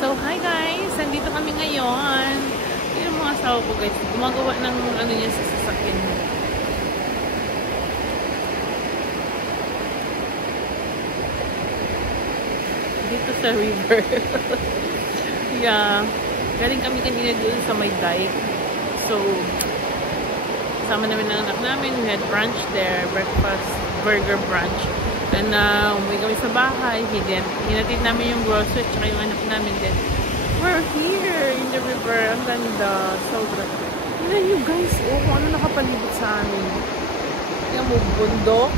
So, hi guys! Nandito kami ngayon. Yung mga asawa ko guys, gumagawa ng ano niya sa sasakyan niya. Dito sa river. Yeah. Galing kami kanina doon sa may dike. So, kasama namin ng anak namin. We had brunch there. Breakfast, burger brunch. And umuwi kami sa bahay. Hinatid namin yung grocery tsaka yung anak namin din. We're here in the river. Ang ganda. Sobra. Tignan nyo guys. Oh, kung ano nakapalibot sa amin. Tignan mo, bundok.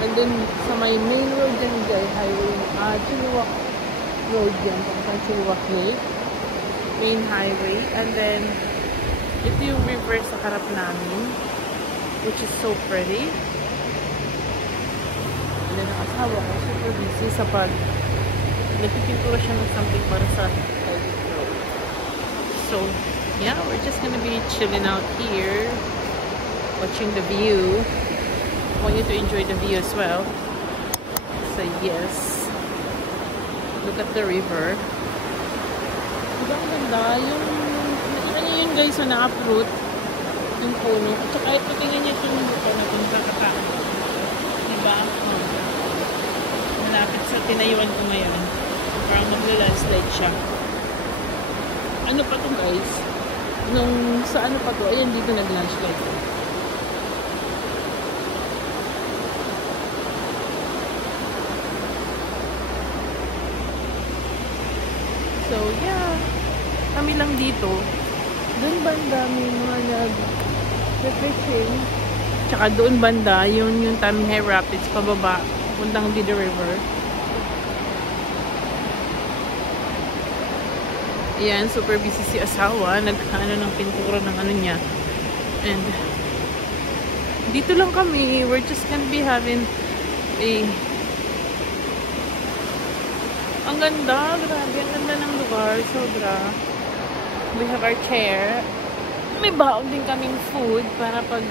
And then, sa may main road dyan guys, highway. Chilliwack Road yan. Pampang Chilliwack Lake. Main highway. And then, ito yung river sa harap namin. Which is so pretty. And then, ang asawa ko, super busy sa pag nagpipintura siya ng something para sa edit road. So, yeah, we're just gonna be chilling out here. Watching the view. I want you to enjoy the view as well. So, yes. Look at the river. Diba ang ganda? Yung, nakita niyo yun guys, na na-uproot yung puno. At saka ito, tingnan niyo ito yung lupa na kung kakataan. Diba? Oh. Malapit sa tinayuan ko ngayon. Parang magla-landslide siya. Ano pa to guys? Nung sa ano pa to? Ayan, dito nag-landslide. So, yeah. Kami lang dito. Doon banda may mga nag-fishing. Tsaka doon banda, yung Tamihai Rapids, pababa, puntang Dida River. Ayan, super busy si asawa. Nagkano ng pintura ng ano niya. And, dito lang kami. We're just gonna be having a... Ang ganda, grabe. Ang ganda ng lugar. Sobra. We have our chair. May baon din kaming food para pag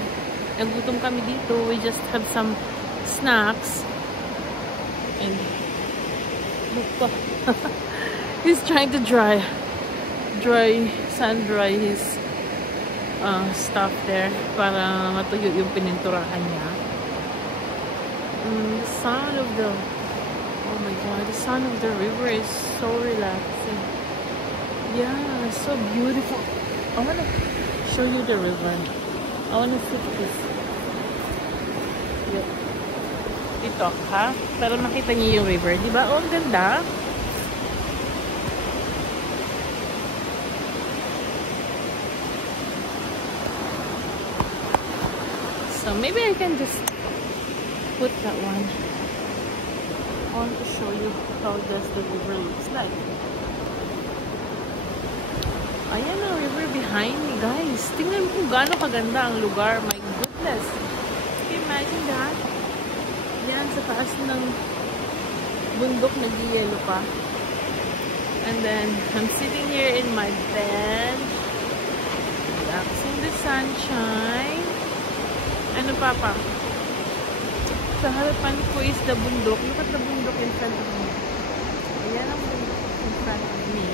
nagutom kami dito, we just have some snacks. And look pa. He's trying to sun dry his stuff there para matuyo yung pininturahan niya. The sound of the oh my god, the sound of the river is so relaxing. Yeah, so beautiful. I wanna show you the river. I wanna see this. Yeah. Dito, ha? Para makita niyo yung river. Diba? Oh, ang ganda. So maybe I can just put that one. I want to show you how does the river looks like. Ayan ang river behind me, guys. Tingnan mo kung gaano kaganda ang lugar. My goodness. Can you imagine that? Yan, sa taas ng bundok, nag-yellow pa. And then, I'm sitting here in my bed. Relaxing the sunshine. Ano pa pa? Sa harapan ko is the bundok. Look at the bundok in front of me. Ayan ang bundok in front of me.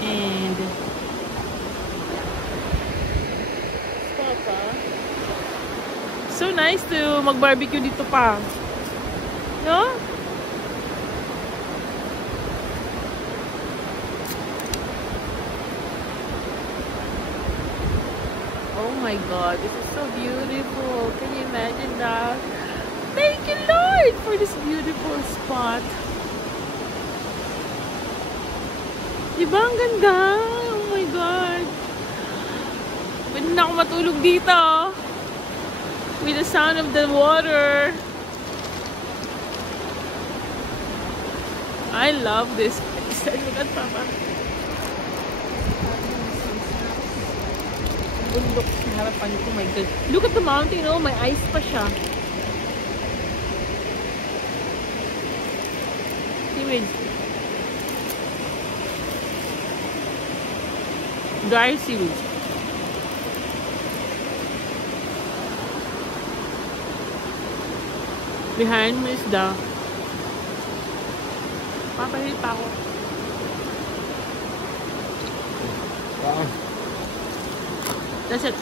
And so nice to mag-barbecue dito pa. No? Oh my god, this is so beautiful. Can you imagine that? Thank you, Lord, for this beautiful spot. Diba ang ganda? Oh my god. Pwede na ako matulog dito. With the sound of the water. I love this place. Look at Papa. Bundok sa harapan ko. Oh my god. Look at the mountain. Oh, may ice pa siya. Seaweed. Dry seaweed. Behind me is the... Papahit pa ako. That's it.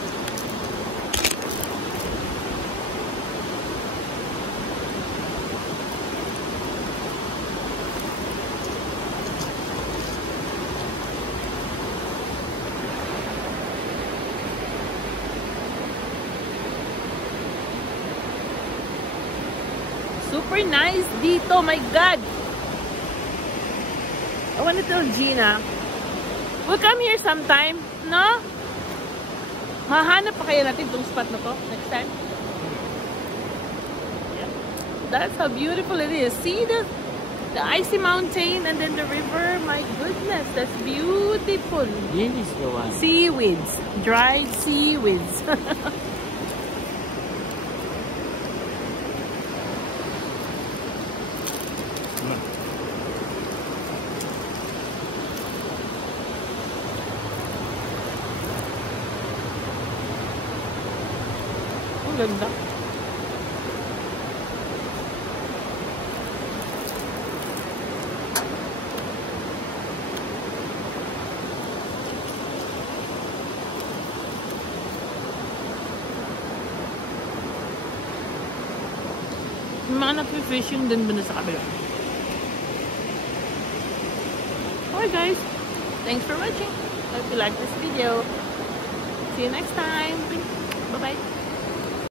Super nice dito, my God! I want to tell Gina, we'll come here sometime, no? Hahanap pa kaya natin itong spot na to next time? Yeah. That's how beautiful it is. See the icy mountain and then the river. My goodness, that's beautiful. This is the one. Seaweeds, dried seaweeds. Ganda. Yung mga nag-fishing din ba na sa kabila? Okay guys, thanks for watching. Hope you like this video. See you next time. Bye bye.